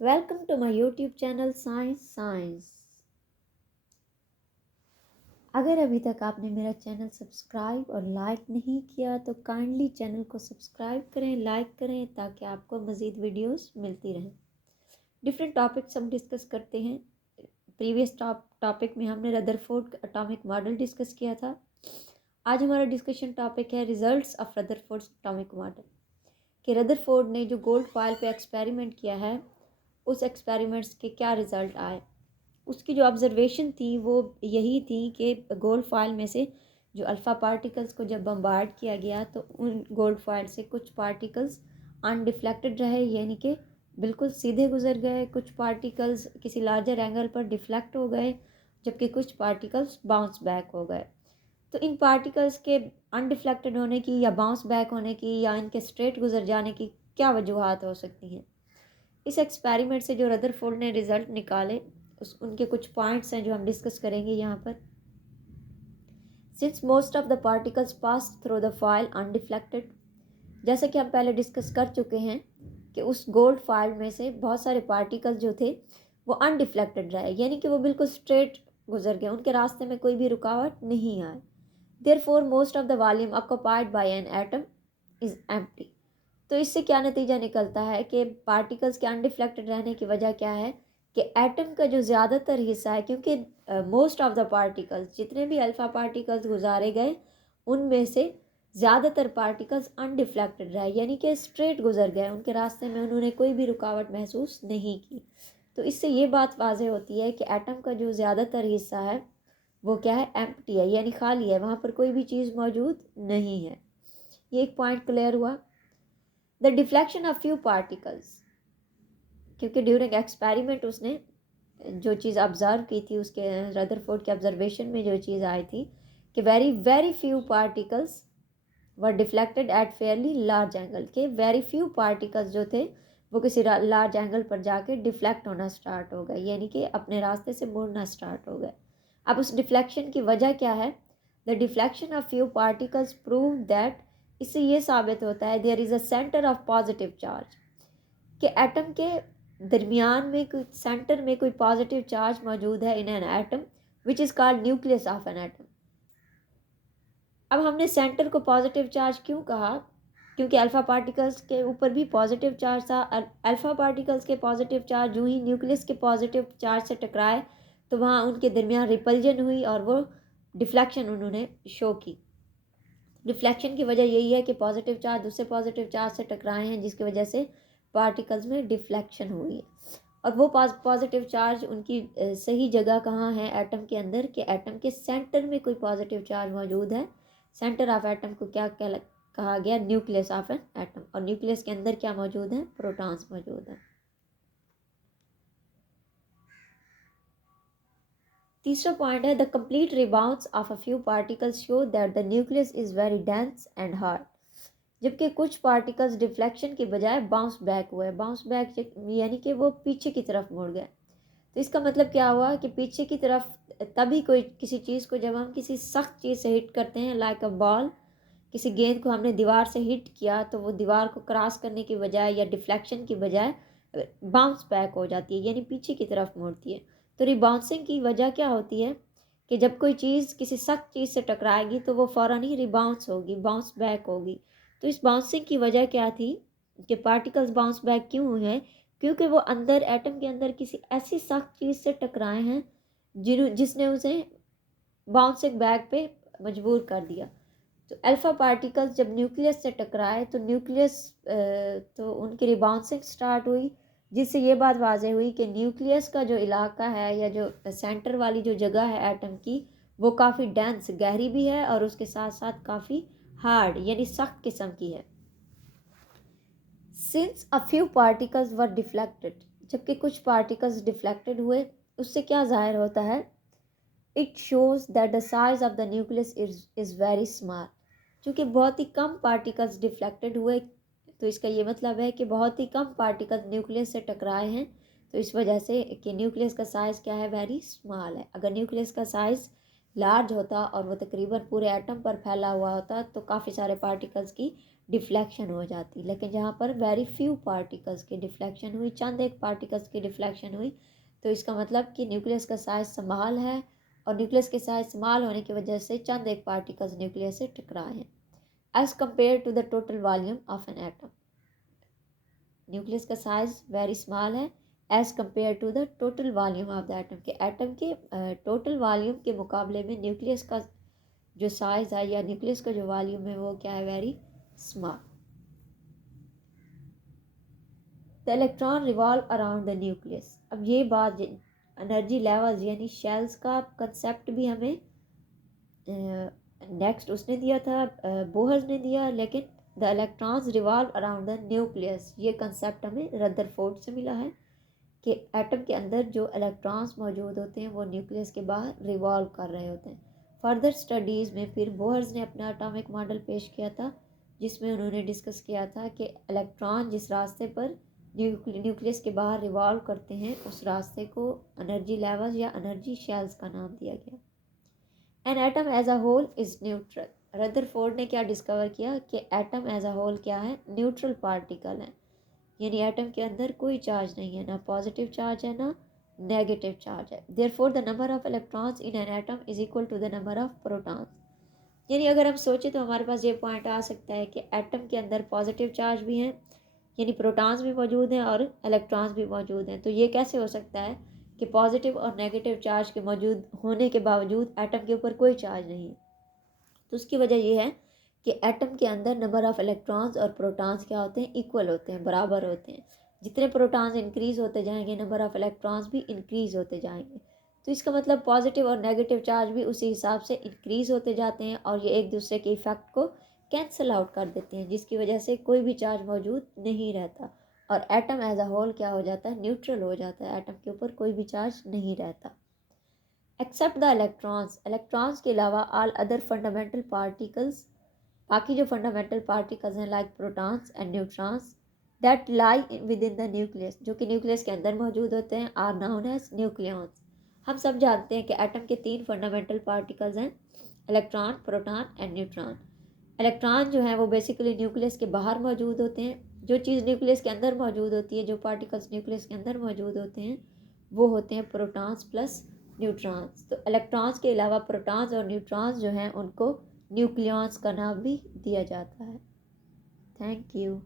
Welcome to my YouTube channel science. अगर अभी तक आपने मेरा चैनल सब्सक्राइब और लाइक नहीं किया तो काइंडली चैनल को सब्सक्राइब करें, लाइक करें ताकि आपको मज़ीद वीडियोस मिलती रहें। डिफरेंट टॉपिक्स हम डिस्कस करते हैं। प्रीवियस टॉपिक में हमने रदरफोर्ड एटॉमिक मॉडल डिस्कस किया था। आज हमारा डिस्कशन टॉपिक है results of Rutherford atomic model. कि रदरफोर्ड ने जो गोल्ड फॉइल पे एक्सपेरिमेंट किया है उस एक्सपेरिमेंट्स के क्या रिज़ल्ट आए। उसकी जो ऑब्जर्वेशन थी वो यही थी कि गोल्ड फॉइल में से जो अल्फ़ा पार्टिकल्स को जब बम्बार्ड किया गया तो उन गोल्ड फॉइल से कुछ पार्टिकल्स अनडिफ्लेक्टेड रहे, यानी कि बिल्कुल सीधे गुजर गए। कुछ पार्टिकल्स किसी लार्जर एंगल पर डिफ्लेक्ट हो गए, जबकि कुछ पार्टिकल्स बाउंस बैक हो गए। तो इन पार्टिकल्स के अनडिफ्लेक्टेड होने की या बाउंस बैक होने की या इनके स्ट्रेट गुजर जाने की क्या वजूहत हो सकती हैं। इस एक्सपेरिमेंट से जो रदरफोर्ड ने रिज़ल्ट निकाले उनके कुछ पॉइंट्स हैं जो हम डिस्कस करेंगे यहाँ पर। Since most of the particles pass through the foil undeflected, जैसे कि हम पहले डिस्कस कर चुके हैं कि उस गोल्ड फॉइल में से बहुत सारे पार्टिकल्स जो थे वो अनडिफ्लेक्टेड रहे, यानी कि वो बिल्कुल स्ट्रेट गुजर गए, उनके रास्ते में कोई भी रुकावट नहीं आए। Therefore most of the volume occupied by N atom is empty. तो इससे क्या नतीजा निकलता है कि पार्टिकल्स के अनडिफ्लेक्टेड रहने की वजह क्या है कि एटम का जो ज़्यादातर हिस्सा है, क्योंकि मोस्ट ऑफ द पार्टिकल्स जितने भी अल्फ़ा पार्टिकल्स गुजारे गए उनमें से ज़्यादातर पार्टिकल्स अनडिफ्लेक्टेड रहे, यानी कि स्ट्रेट गुजर गए, उनके रास्ते में उन्होंने कोई भी रुकावट महसूस नहीं की। तो इससे ये बात वाज़ेह होती है कि एटम का जो ज़्यादातर हिस्सा है वो क्या है, एम्प्टी है, यानी खाली है, वहाँ पर कोई भी चीज़ मौजूद नहीं है। ये एक पॉइंट क्लियर हुआ। The deflection of few particles, क्योंकि ड्यूरिंग एक्सपेरिमेंट उसने जो चीज़ ऑब्ज़र्व की थी, उसके रदरफोर्ड के ऑब्जर्वेशन में जो चीज़ आई थी कि very very few particles were deflected at fairly large angle, के वेरी फ्यू पार्टिकल्स जो थे वो किसी लार्ज एंगल पर जाके डिफ्लेक्ट होना स्टार्ट हो गए, यानी कि अपने रास्ते से मुड़ना स्टार्ट हो गए। अब उस डिफ्लेक्शन की वजह क्या है? The deflection of few particles prove that, इससे ये साबित होता है there is a centre of positive charge, कि एटम के दरमियान में कोई सेंटर में कोई पॉजिटिव चार्ज मौजूद है इन an atom which is called nucleus of an atom. अब हमने सेंटर को पॉजिटिव चार्ज क्यों कहा? क्योंकि अल्फ़ा पार्टिकल्स के ऊपर भी पॉजिटिव चार्ज था। अल्फ़ा पार्टिकल्स के पॉजिटिव चार्ज जो ही न्यूक्लियस के पॉजिटिव चार्ज से टकराए तो वहाँ उनके दरमियान रिपल्जन हुई और वो डिफ्लेक्शन उन्होंने शो की। डिफ्लेक्शन की वजह यही है कि पॉजिटिव चार्ज दूसरे पॉजिटिव चार्ज से टकराए हैं, जिसकी वजह से पार्टिकल्स में डिफ्लेक्शन हुई है। और वो पॉजिटिव चार्ज उनकी सही जगह कहाँ है एटम के अंदर, कि एटम के सेंटर में कोई पॉजिटिव चार्ज मौजूद है। सेंटर ऑफ एटम को क्या क्या कहा गया? Nucleus of an atom. और न्यूक्लियस के अंदर क्या मौजूद है? प्रोटॉन्स मौजूद है। तीसरा पॉइंट है the complete rebounce of a few particles show that the nucleus is very dense and hard, जबकि कुछ पार्टिकल्स डिफ्लेक्शन की बजाय बाउंस बैक हुए। बाउंस बैक यानी कि वो पीछे की तरफ मुड़ गए। तो इसका मतलब क्या हुआ कि पीछे की तरफ तभी कोई किसी चीज़ को, जब हम किसी सख्त चीज़ से हिट करते हैं, लाइक अ बॉल, किसी गेंद को हमने दीवार से हिट किया तो वो दीवार को क्रॉस करने की बजाय या डिफ्लेक्शन की बजाय बाउंस बैक हो जाती है, यानी पीछे की तरफ मुड़ती है। तो रिबाउंसिंग की वजह क्या होती है कि जब कोई चीज़ किसी सख्त चीज़ से टकराएगी तो वो फ़ौरन ही रिबाउंस होगी, बाउंस बैक होगी। तो इस बाउंसिंग की वजह क्या थी कि पार्टिकल्स बाउंस बैक क्यों हुए हैं? क्योंकि वो अंदर एटम के अंदर किसी ऐसी सख्त चीज़ से टकराए हैं जिसने उसे बाउंसिंग बैक पे मजबूर कर दिया। तो अल्फ़ा पार्टिकल्स जब न्यूक्लियस से टकराए तो तो उनकी रिबाउंसिंग स्टार्ट हुई, जिससे ये बात वाज़ेह हुई कि न्यूक्लियस का जो इलाका है या जो सेंटर वाली जो जगह है एटम की, वो काफ़ी डेंस गहरी भी है और उसके साथ साथ काफ़ी हार्ड यानी सख्त किस्म की है। Since a few particles were deflected, जबकि कुछ पार्टिकल्स डिफ्लेक्टेड हुए, उससे क्या ज़ाहिर होता है? It shows that the size of the nucleus is very small. चूँकि बहुत ही कम पार्टिकल्स डिफ्लेक्टेड हुए तो इसका ये मतलब है कि बहुत ही कम पार्टिकल्स न्यूक्लियस से टकराए हैं। तो इस वजह से कि न्यूक्लियस का साइज़ क्या है? वेरी स्मॉल है। अगर न्यूक्लियस का साइज़ लार्ज होता और वो तकरीबन पूरे एटम पर फैला हुआ होता तो काफ़ी सारे पार्टिकल्स की डिफ्लेक्शन हो जाती, लेकिन जहाँ पर वेरी फ्यू पार्टिकल्स की डिफ्लेक्शन हुई, चंद एक पार्टिकल्स की डिफ्लेक्शन हुई, तो इसका मतलब कि न्यूक्लियस का साइज स्मॉल है और न्यूक्लियस के साइज स्मॉल होने की वजह से चंद एक पार्टिकल्स न्यूक्लियस से टकराए हैं as compared to the total volume of an atom. Nucleus का साइज वेरी स्मॉल है as compared to the total volume of the atom, के एटम के टोटल वॉल्यूम के मुकाबले में न्यूक्लियस का जो साइज है या न्यूक्लियस का जो वॉल्यूम है वो क्या है, very small. The electron revolve around the nucleus. अब ये बात एनर्जी लेवल्स यानी शेल्स का कंसेप्ट भी हमें नेक्स्ट उसने दिया था, बोहर्स ने दिया, लेकिन the electrons revolve around the nucleus ये कंसेप्ट हमें रदरफोर्ड से मिला है कि एटम के अंदर जो इलेक्ट्रॉन्स मौजूद होते हैं वो न्यूक्लियस के बाहर रिवॉल्व कर रहे होते हैं। फर्दर स्टडीज़ में फिर बोहर्स ने अपना एटॉमिक मॉडल पेश किया था जिसमें उन्होंने डिस्कस किया था कि इलेक्ट्रॉन जिस रास्ते पर न्यूक्लियस के बाहर रिवॉल्व करते हैं उस रास्ते को एनर्जी लेवल्स या एनर्जी शेल्स का नाम दिया गया। An atom as a whole is neutral. Rutherford ने क्या डिस्कवर किया कि एटम एज अ होल क्या है, न्यूट्रल पार्टिकल है, यानी एटम के अंदर कोई चार्ज नहीं है, ना पॉजिटिव चार्ज है ना नेगेटिव चार्ज है। Therefore the number of electrons in an atom is equal to the number of protons. यानी अगर हम सोचें तो हमारे पास ये पॉइंट आ सकता है कि एटम के अंदर पॉजिटिव चार्ज भी हैं, यानी प्रोटॉन्स भी मौजूद हैं और इलेक्ट्रॉन्स भी मौजूद हैं। तो ये कैसे हो सकता है कि पॉजिटिव और नेगेटिव चार्ज के मौजूद होने के बावजूद एटम के ऊपर कोई चार्ज नहीं है? तो उसकी वजह यह है कि एटम के अंदर नंबर ऑफ़ इलेक्ट्रॉन्स और प्रोटॉन्स क्या होते हैं, इक्वल होते हैं, बराबर होते हैं। जितने प्रोटॉन्स इंक्रीज़ होते जाएंगे नंबर ऑफ़ इलेक्ट्रॉन्स भी इंक्रीज़ होते जाएंगे। तो इसका मतलब पॉजिटिव और नेगेटिव चार्ज भी उसी हिसाब से इंक्रीज़ होते जाते हैं और ये एक दूसरे के इफ़ेक्ट को कैंसिल आउट कर देते हैं, जिसकी वजह से कोई भी चार्ज मौजूद नहीं रहता और एटम एज अ होल क्या हो जाता है, न्यूट्रल हो जाता है, एटम के ऊपर कोई भी चार्ज नहीं रहता। एक्सेप्ट द इलेक्ट्रॉन्स, इलेक्ट्रॉन्स के अलावा ऑल अदर फंडामेंटल पार्टिकल्स, बाकी जो फंडामेंटल पार्टिकल्स हैं like protons and neutrons that lie with in the nucleus, जो कि न्यूक्लियस के अंदर मौजूद होते हैं, आर नाउन एज न्यूक्लियॉन्स। हम सब जानते हैं कि एटम के 3 फंडामेंटल पार्टिकल्स हैं, electron, proton and neutron. Electron जो है वो बेसिकली न्यूक्लियस के बाहर मौजूद होते हैं, जो चीज़ न्यूक्लियस के अंदर मौजूद होती है, जो पार्टिकल्स न्यूक्लियस के अंदर मौजूद होते हैं वो होते हैं प्रोटॉन्स प्लस न्यूट्रॉन्स। तो इलेक्ट्रॉन्स के अलावा प्रोटॉन्स और न्यूट्रॉन्स जो हैं उनको न्यूक्लियॉन्स का नाम भी दिया जाता है। Thank you.